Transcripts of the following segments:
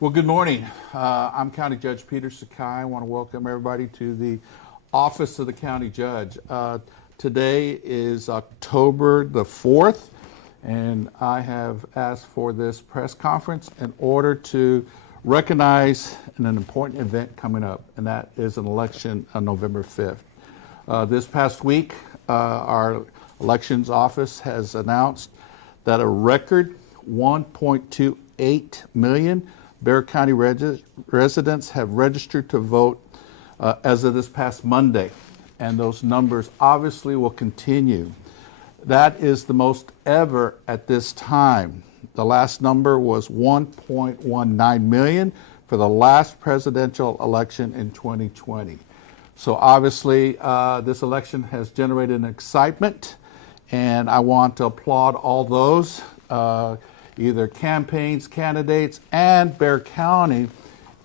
Well, good morning. I'm County Judge Peter Sakai. I want to welcome everybody to the Office of the County Judge. Today is October the 4th, and I have asked for this press conference in order to recognize an important event coming up, and that is an election on November 5th. This past week, our elections office has announced that a record 1.28 million Bexar County residents have registered to vote as of this past Monday, and those numbers obviously will continue. That is the most ever at this time. The last number was 1.19 million for the last presidential election in 2020. So obviously this election has generated an excitement, and I want to applaud all those either campaigns, candidates, and Bexar County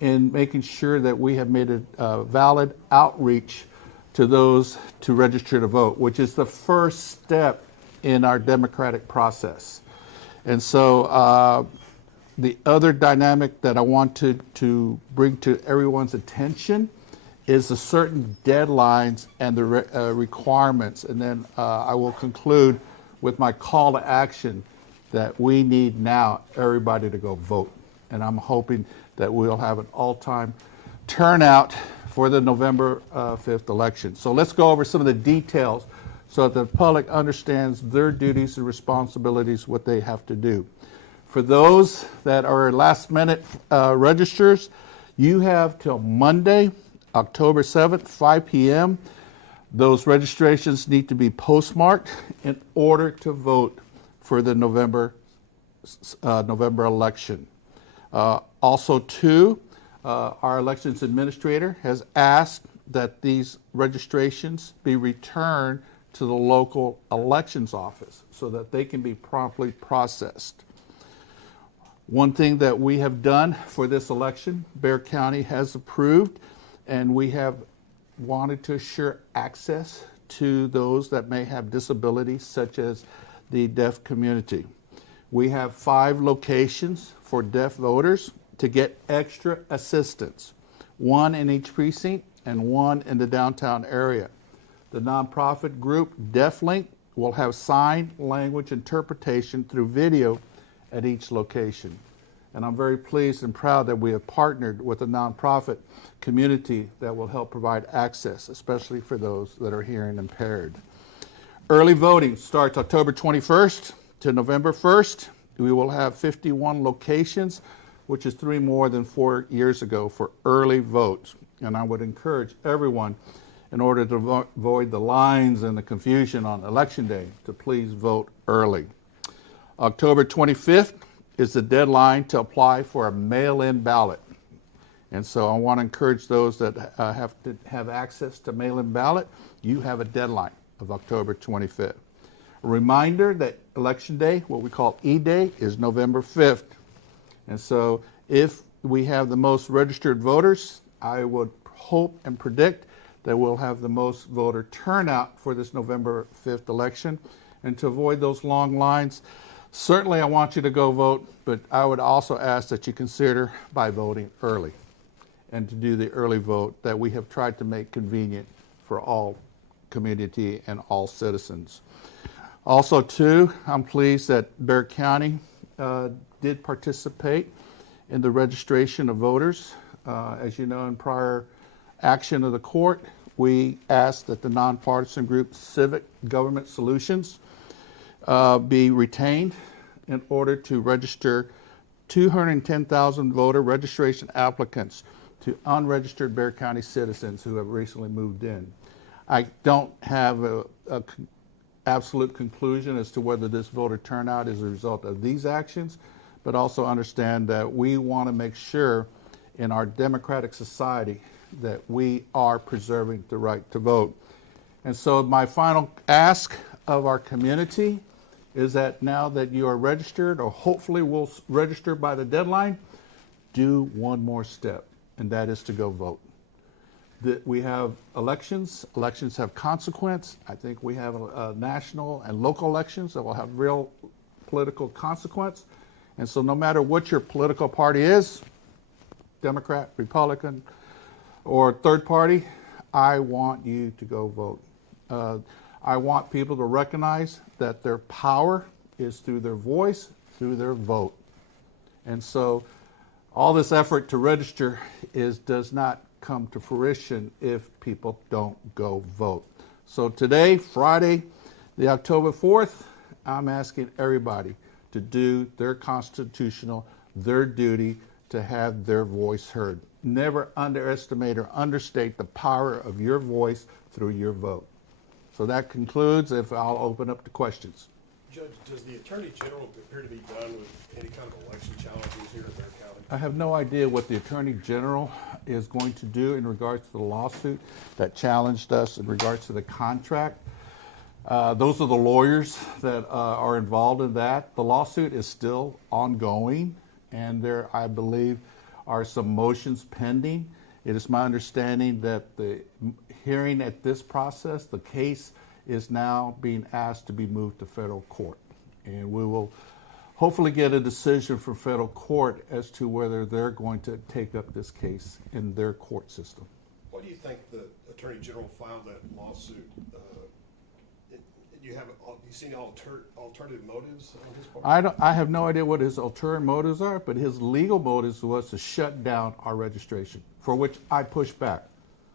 in making sure that we have made a valid outreach to those to register to vote, which is the first step in our democratic process. And so the other dynamic that I want to bring to everyone's attention is the certain deadlines and the requirements. And then I will conclude with my call to action that we need now everybody to go vote. And I'm hoping that we'll have an all-time turnout for the November 5th election. So let's go over some of the details so that the public understands their duties and responsibilities, what they have to do. For those that are last-minute registers, you have till Monday, October 7th, 5 p.m. Those registrations need to be postmarked in order to vote for the November election. Also, too, our elections administrator has asked that these registrations be returned to the local elections office so that they can be promptly processed. One thing that we have done for this election, Bexar County has approved, and we have wanted to assure access to those that may have disabilities, such as the deaf community. We have 5 locations for deaf voters to get extra assistance, 1 in each precinct and 1 in the downtown area. The nonprofit group DeafLink will have sign language interpretation through video at each location. And I'm very pleased and proud that we have partnered with a nonprofit community that will help provide access, especially for those that are hearing impaired. Early voting starts October 21st to November 1st. We will have 51 locations, which is 3 more than 4 years ago for early votes. And I would encourage everyone, in order to avoid the lines and the confusion on Election Day, to please vote early. October 25th is the deadline to apply for a mail-in ballot. And so I want to encourage those that have to have access to mail-in ballot. You have a deadline of October 25th. A reminder that Election Day, what we call E-Day, is November 5th. And so if we have the most registered voters, I would hope and predict that we'll have the most voter turnout for this November 5th election. And to avoid those long lines, certainly I want you to go vote, but I would also ask that you consider by voting early and to do the early vote that we have tried to make convenient for all community and all citizens. Also, too, I'm pleased that Bexar County did participate in the registration of voters. As you know, in prior action of the court, we asked that the nonpartisan group Civic Government Solutions be retained in order to register 210,000 voter registration applicants to unregistered Bexar County citizens who have recently moved in. I don't have a absolute conclusion as to whether this voter turnout is a result of these actions, but also understand that we want to make sure in our democratic society that we are preserving the right to vote. And so my final ask of our community is that now that you are registered, or hopefully will register by the deadline, do one more step, and that is to go vote. We have elections. Elections have consequence. I think we have national and local elections that will have real political consequence. And so no matter what your political party is, Democrat, Republican, or third party, I want you to go vote. I want people to recognize that their power is through their voice, through their vote. And so all this effort to register does not come to fruition if people don't go vote. So today, Friday, the October 4th, I'm asking everybody to do their constitutional, their duty to have their voice heard. Never underestimate or understate the power of your voice through your vote. So that concludes. If I'll open up to questions. Judge, does the Attorney General appear to be done with any kind of election challenges here in Bexar County? I have no idea what the Attorney General is going to do in regards to the lawsuit that challenged us in regards to the contract. Those are the lawyers that are involved in that. The lawsuit is still ongoing, and there, I believe, are some motions pending. It is my understanding that the hearing at this process, the case is now being asked to be moved to federal court. And we will hopefully get a decision from federal court as to whether they're going to take up this case in their court system. Why do you think the Attorney General filed that lawsuit? You seen alternative motives on his part? I have no idea what his ulterior motives are, but his legal motives was to shut down our registration, for which I pushed back.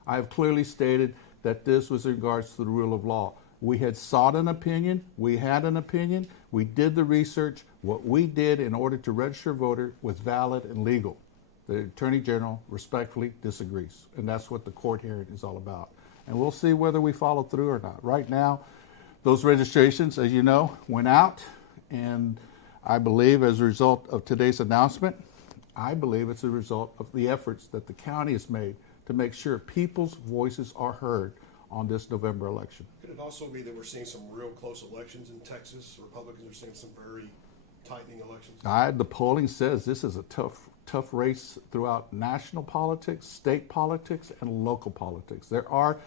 I have clearly stated that this was in regards to the rule of law. We had sought an opinion, we had an opinion, we did the research. What we did in order to register a voter was valid and legal. The Attorney General respectfully disagrees, and that's what the court hearing is all about. And we'll see whether we follow through or not. Right now, those registrations, as you know, went out, and I believe as a result of today's announcement, I believe it's a result of the efforts that the county has made to make sure people's voices are heard on this November election. Could it also be that we're seeing some real close elections in Texas? Republicans are seeing some very tightening elections. The polling says this is a tough race throughout national politics, state politics, and local politics. There are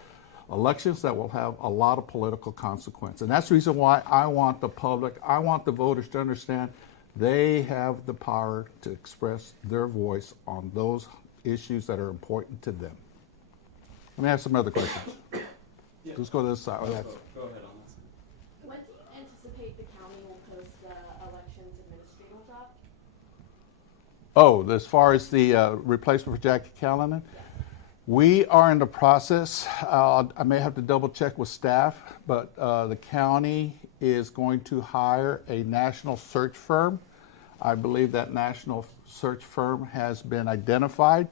elections that will have a lot of political consequence. And that's the reason why I want the public, I want the voters to understand they have the power to express their voice on those issues that are important to them. Let me have some other questions. Yeah. Let's go to this side. Go ahead on this. When do you anticipate the county will post the elections administrator job? Oh, as far as the replacement for Jackie Callanan, we are in the process. I may have to double check with staff, but the county is going to hire a national search firm. I believe that national search firm has been identified.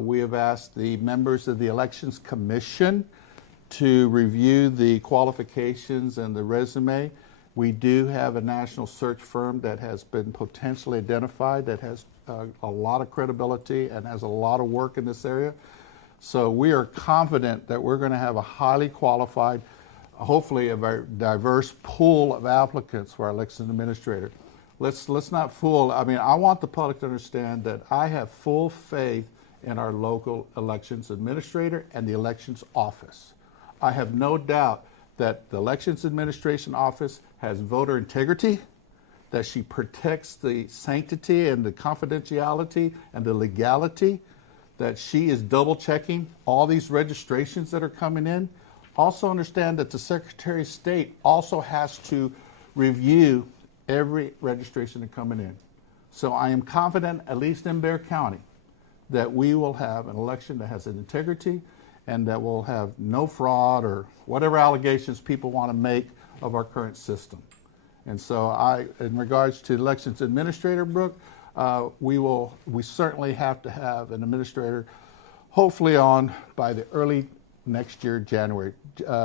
We have asked the members of the Elections Commission to review the qualifications and the resume. We do have a national search firm that has been potentially identified that has a lot of credibility and has a lot of work in this area. So we are confident that we're going to have a highly qualified, hopefully a very diverse pool of applicants for our election administrator. Let's not fool. I mean, I want the public to understand that I have full faith in our local elections administrator and the elections office. I have no doubt that the elections administration office has voter integrity, that she protects the sanctity and the confidentiality and the legality, that she is double checking all these registrations that are coming in. Also understand that the Secretary of State also has to review every registration that's coming in. So I am confident, at least in Bexar County, that we will have an election that has an integrity and that will have no fraud or whatever allegations people want to make of our current system. And so in regards to elections administrator, Brooke, we certainly have to have an administrator hopefully on by the early next year, January.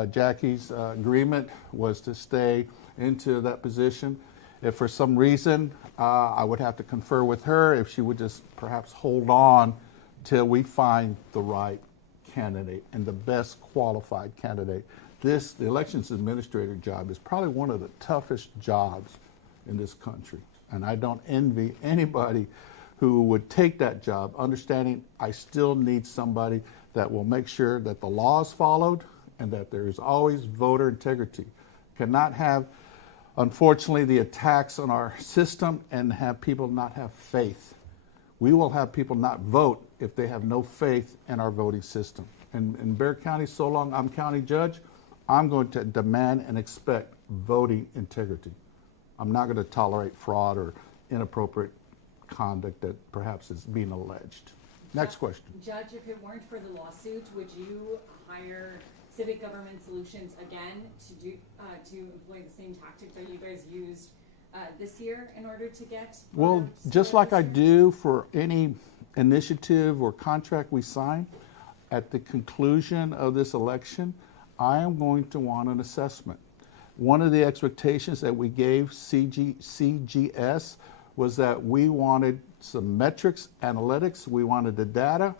Jackie's agreement was to stay into that position. If for some reason I would have to confer with her if she would just perhaps hold on till we find the right candidate and the best qualified candidate. The elections administrator job is probably one of the toughest jobs in this country. And I don't envy anybody who would take that job, understanding I still need somebody that will make sure that the law is followed and that there is always voter integrity. Cannot have, unfortunately, the attacks on our system and have people not have faith. We will have people not vote if they have no faith in our voting system. And in Bexar County, so long I'm county judge, I'm going to demand and expect voting integrity. I'm not going to tolerate fraud or inappropriate conduct that perhaps is being alleged. Next question. Judge, if it weren't for the lawsuit, would you hire Civic Government Solutions again to employ the same tactic that you guys used this year in order to get? Well, just like I do for any initiative or contract we sign, at the conclusion of this election, I am going to want an assessment. One of the expectations that we gave CGS was that we wanted some metrics, analytics, we wanted the data.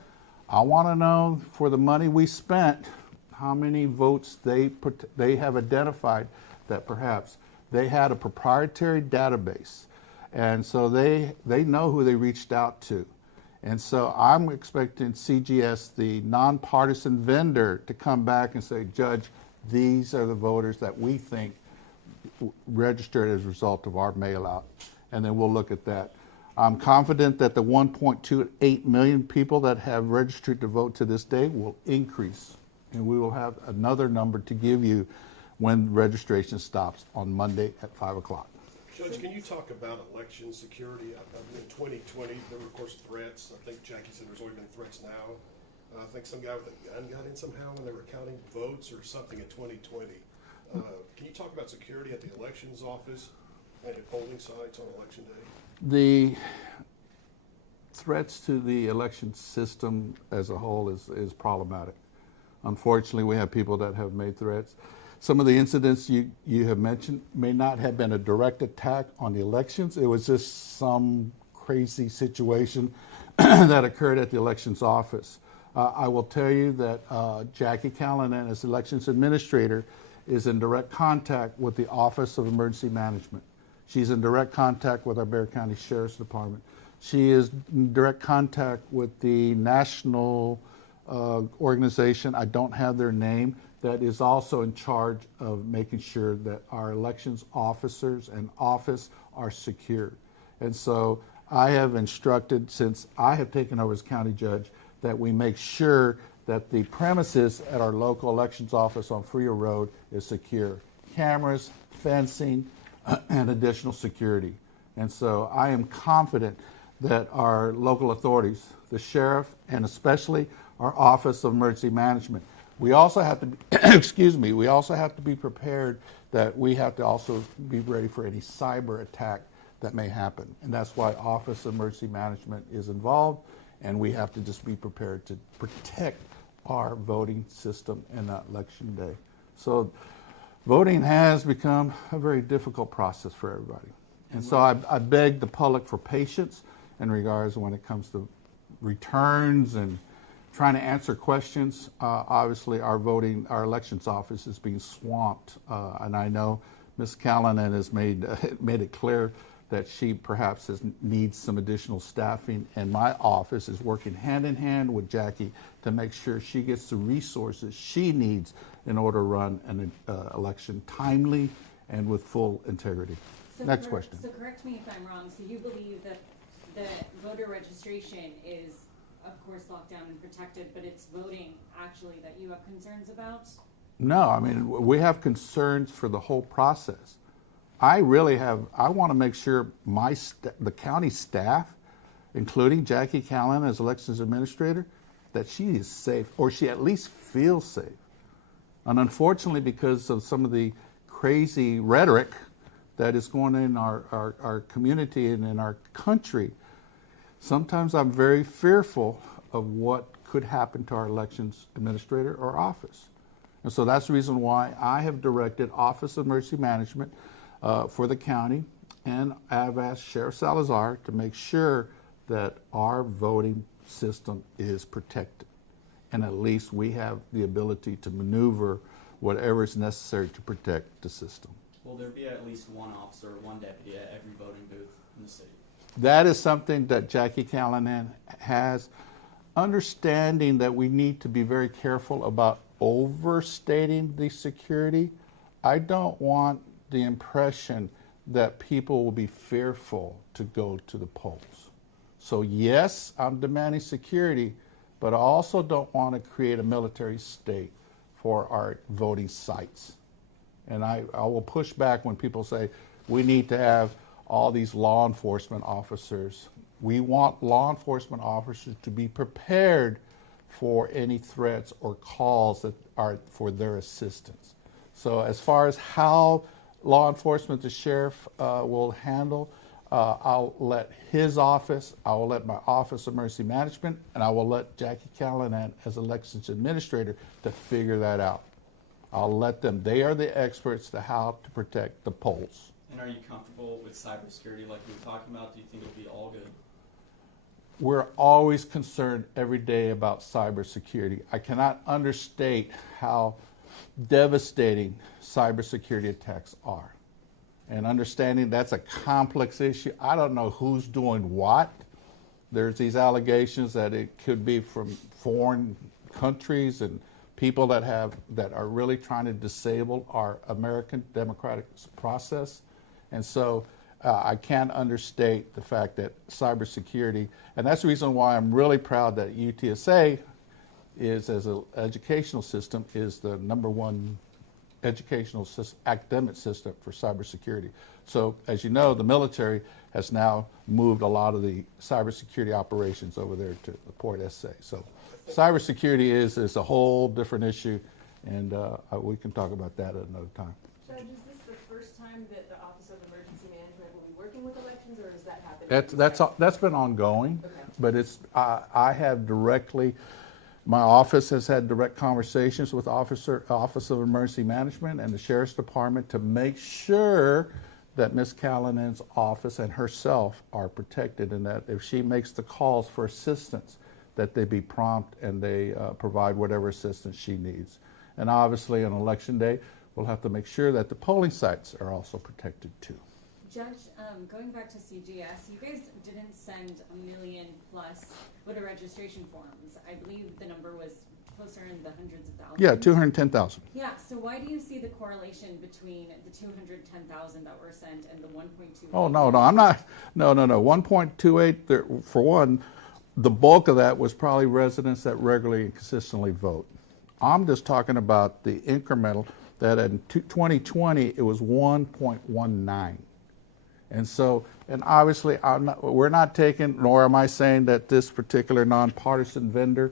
I want to know for the money we spent, how many votes they have identified that perhaps they had a proprietary database. And so they know who they reached out to. And so I'm expecting CGS, the nonpartisan vendor, to come back and say, Judge, these are the voters that we think registered as a result of our mail out. And then we'll look at that. I'm confident that the 1.28 million people that have registered to vote to this day will increase. And we will have another number to give you when registration stops on Monday at 5 o'clock. Judge, can you talk about election security? In 2020, there were, of course, threats. I think Jackie said there's only been threats now. I think some guy with a gun got in somehow when they were counting votes or something in 2020. Can you talk about security at the elections office and at polling sites on election day? The threats to the election system as a whole is problematic. Unfortunately, we have people that have made threats. Some of the incidents you have mentioned may not have been a direct attack on the elections. It was just some crazy situation that occurred at the elections office. I will tell you that Jackie Callanan, as elections administrator, is in direct contact with the Office of Emergency Management. She's in direct contact with our Bexar County Sheriff's Department. She is in direct contact with the national organization, I don't have their name, that is also in charge of making sure that our elections officers and office are secure. And so I have instructed, since I have taken over as county judge, that we make sure that the premises at our local elections office on Freer Road is secure. Cameras, fencing, and additional security. And so I am confident that our local authorities, the sheriff, and especially our Office of Emergency Management, we also have to be, excuse me, we also have to be prepared that we have to also be ready for any cyber attack that may happen. And that's why Office of Emergency Management is involved, and we have to just be prepared to protect our voting system in that election day. So voting has become a very difficult process for everybody. And so I beg the public for patience in regards when it comes to returns and trying to answer questions. Obviously, our elections office is being swamped, and I know Ms. Callanan has made it clear that she perhaps needs some additional staffing, and my office is working hand in hand with Jackie to make sure she gets the resources she needs in order to run an election timely and with full integrity. Next question. So correct me if I'm wrong. So you believe that the voter registration is, of course, locked down and protected, but it's voting actually that you have concerns about? No, I mean, we have concerns for the whole process. I want to make sure the county staff, including Jackie Callan as elections administrator, that she is safe, or she at least feels safe. And unfortunately, because of some of the crazy rhetoric that is going on in our community and in our country, sometimes I'm very fearful of what could happen to our elections administrator or office. And so that's the reason why I have directed Office of Emergency Management for the county, and I've asked Sheriff Salazar to make sure that our voting system is protected. And at least we have the ability to maneuver whatever is necessary to protect the system. Will there be at least one officer, one deputy at every voting booth in the city? That is something that Jackie Callanan has, understanding that we need to be very careful about overstating the security. I don't want the impression that people will be fearful to go to the polls. So yes, I'm demanding security, but I also don't want to create a military state for our voting sites. And I will push back when people say we need to have all these law enforcement officers. We want law enforcement officers to be prepared for any threats or calls that are for their assistance. So as far as how law enforcement, the sheriff will handle, I'll let his office, I will let my Office of Emergency Management, and I will let Jackie Callanan as elections administrator to figure that out. I'll let them, they are the experts to how to protect the polls. And are you comfortable with cybersecurity like we were talking about? Do you think it'll be all good? We're always concerned every day about cybersecurity. I cannot understate how devastating cybersecurity attacks are. And understanding that's a complex issue. I don't know who's doing what. There's these allegations that it could be from foreign countries and people that are really trying to disable our American democratic process. And so I can't understate the fact that cybersecurity, and that's the reason why I'm really proud that UTSA is, as an educational system, is the #1 educational academic system for cybersecurity. So as you know, the military has now moved a lot of the cybersecurity operations over there to the Port SA. So cybersecurity is a whole different issue, and we can talk about that at another time. Judge, is this the first time that the Office of Emergency Management will be working with elections, or does that happen? That's been ongoing, Okay. but it's I have directly. My office has had direct conversations with Office of Emergency Management and the Sheriff's Department to make sure that Ms. Callanan's office and herself are protected, and that if she makes the calls for assistance, that they be prompt and they provide whatever assistance she needs. And obviously on election day, we'll have to make sure that the polling sites are also protected too. Judge, going back to CGS, you guys didn't send 1 million plus voter registration forms. I believe the number was closer in the hundreds of thousands. Yeah, 210,000. Yeah, so why do you see the correlation between the 210,000 that were sent and the 1.2? Oh, no, I'm not, no. 1.28, for one, the bulk of that was probably residents that regularly and consistently vote. I'm just talking about the incremental, that in 2020, it was 1.19. And so, and obviously, we're not taking, nor am I saying that this particular nonpartisan vendor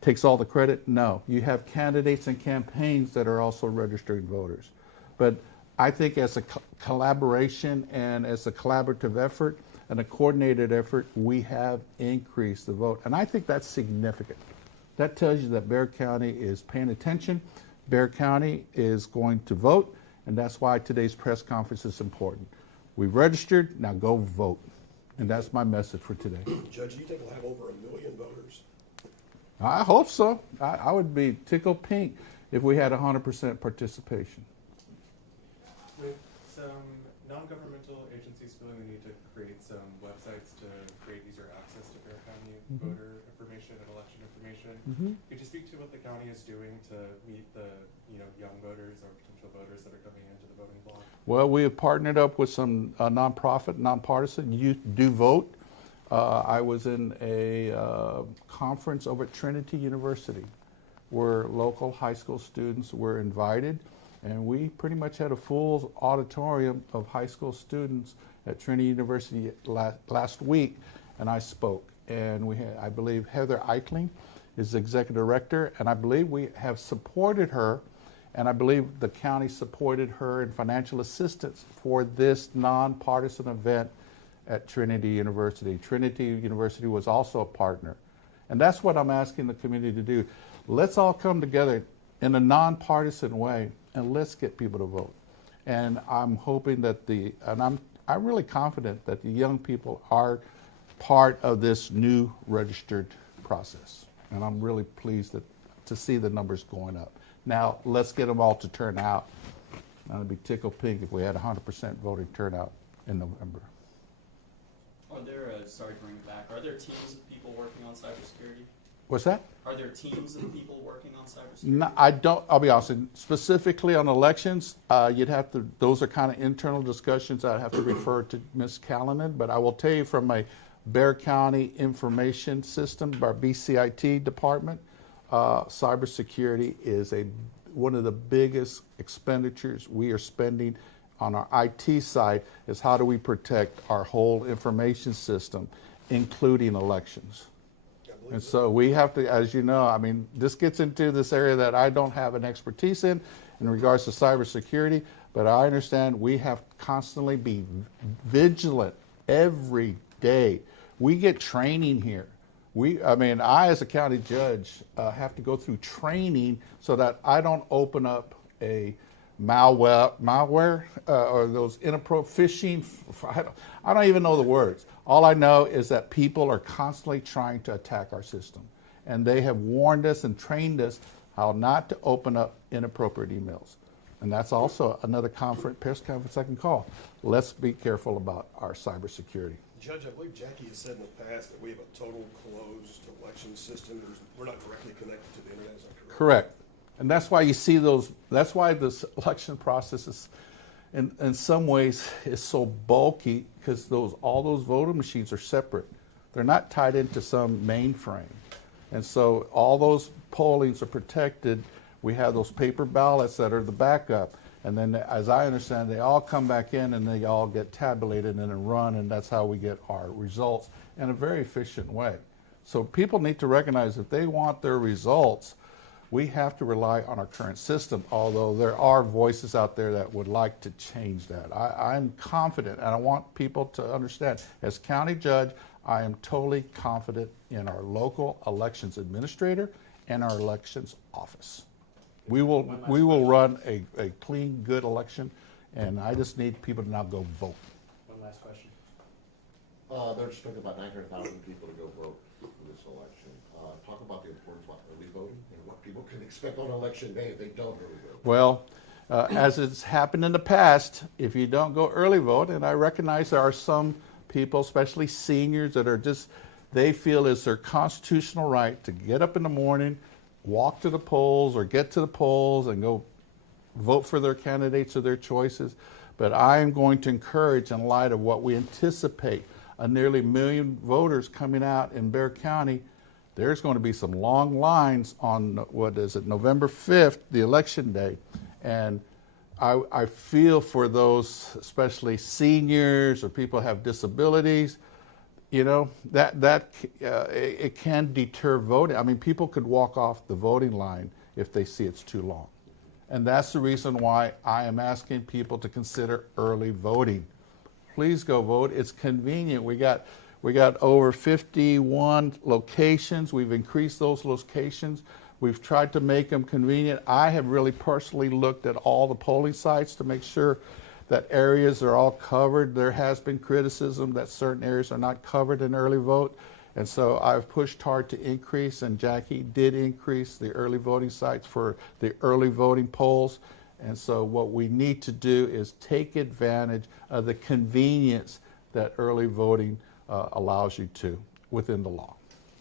takes all the credit. No, you have candidates and campaigns that are also registering voters. But I think as a collaboration and as a collaborative effort and a coordinated effort, we have increased the vote. And I think that's significant. That tells you that Bexar County is paying attention. Bexar County is going to vote, and that's why today's press conference is important. We've registered, now go vote. And that's my message for today. Judge, you think we'll have over 1 million voters? I hope so. I would be tickled pink if we had 100% participation. With some non-governmental agencies feeling the need to create some websites to create easier access to Bexar County voter information and election information, could you speak to what the county is doing to meet the young voters or potential voters that are coming into the voting block? Well, we have partnered up with some nonprofit, nonpartisan Youth Do Vote. I was in a conference over at Trinity University where local high school students were invited, and we pretty much had a full auditorium of high school students at Trinity University last week, and I spoke. And we had, I believe, Heather Eichling is the executive director, and I believe we have supported her, and I believe the county supported her in financial assistance for this nonpartisan event at Trinity University. Trinity University was also a partner. And that's what I'm asking the community to do. Let's all come together in a nonpartisan way, and let's get people to vote. And I'm hoping that I'm really confident that the young people are part of this new registered process. And I'm really pleased to see the numbers going up. Now, let's get them all to turn out. I'd be tickled pink if we had 100% voting turnout in November. Are there, sorry to bring it back, are there teams of people working on cybersecurity? What's that? Are there teams of people working on cybersecurity? No, I don't, I'll be honest, specifically on elections, you'd have to, those are kind of internal discussions I'd have to refer to Ms. Callanan, but I will tell you from a Bexar County Information System, our BCIT department. Cybersecurity is one of the biggest expenditures we are spending on our IT side, is how do we protect our whole information system, including elections. And so we have to, as you know, I mean, this gets into this area that I don't have an expertise in regards to cybersecurity, but I understand we have to constantly be vigilant every day. We get training here. I as a county judge have to go through training so that I don't open up a malware or those inappropriate phishing. I don't even know the words. All I know is that people are constantly trying to attack our system. And they have warned us and trained us how not to open up inappropriate emails. And that's also another press conference I can call. Let's be careful about our cybersecurity. Judge, I believe Jackie has said in the past that we have a total closed election system. We're not directly connected to the internet, is that correct? Correct. And that's why you see that's why this election process is, in some ways, is so bulky, because all those voting machines are separate. They're not tied into some mainframe. And so all those pollings are protected. We have those paper ballots that are the backup. And then, as I understand, they all come back in and they all get tabulated and then run, and that's how we get our results in a very efficient way. So people need to recognize if they want their results, we have to rely on our current system, although there are voices out there that would like to change that. I'm confident, and I want people to understand, as county judge, I am totally confident in our local elections administrator and our elections office. We will run a clean, good election, and I just need people to now go vote. One last question. They're expecting about 900,000 people to go vote for this election. Talk about the importance of early voting and what people can expect on election day if they don't early vote. Well, as it's happened in the past, if you don't go early vote, and I recognize there are some people, especially seniors, that are they feel it's their constitutional right to get up in the morning, walk to the polls or get to the polls and go vote for their candidates of their choices. But I am going to encourage, in light of what we anticipate, a nearly 1 million voters coming out in Bexar County, there's going to be some long lines on, November 5th, the election day. And I feel for those, especially seniors or people who have disabilities, it can deter voting. I mean, people could walk off the voting line if they see it's too long. And that's the reason why I am asking people to consider early voting. Please go vote. It's convenient. We got over 51 locations. We've increased those locations. We've tried to make them convenient. I have really personally looked at all the polling sites to make sure that areas are all covered. There has been criticism that certain areas are not covered in early vote. And so I've pushed hard to increase, and Jackie did increase the early voting sites for the early voting polls. And so what we need to do is take advantage of the convenience that early voting allows you to within the law.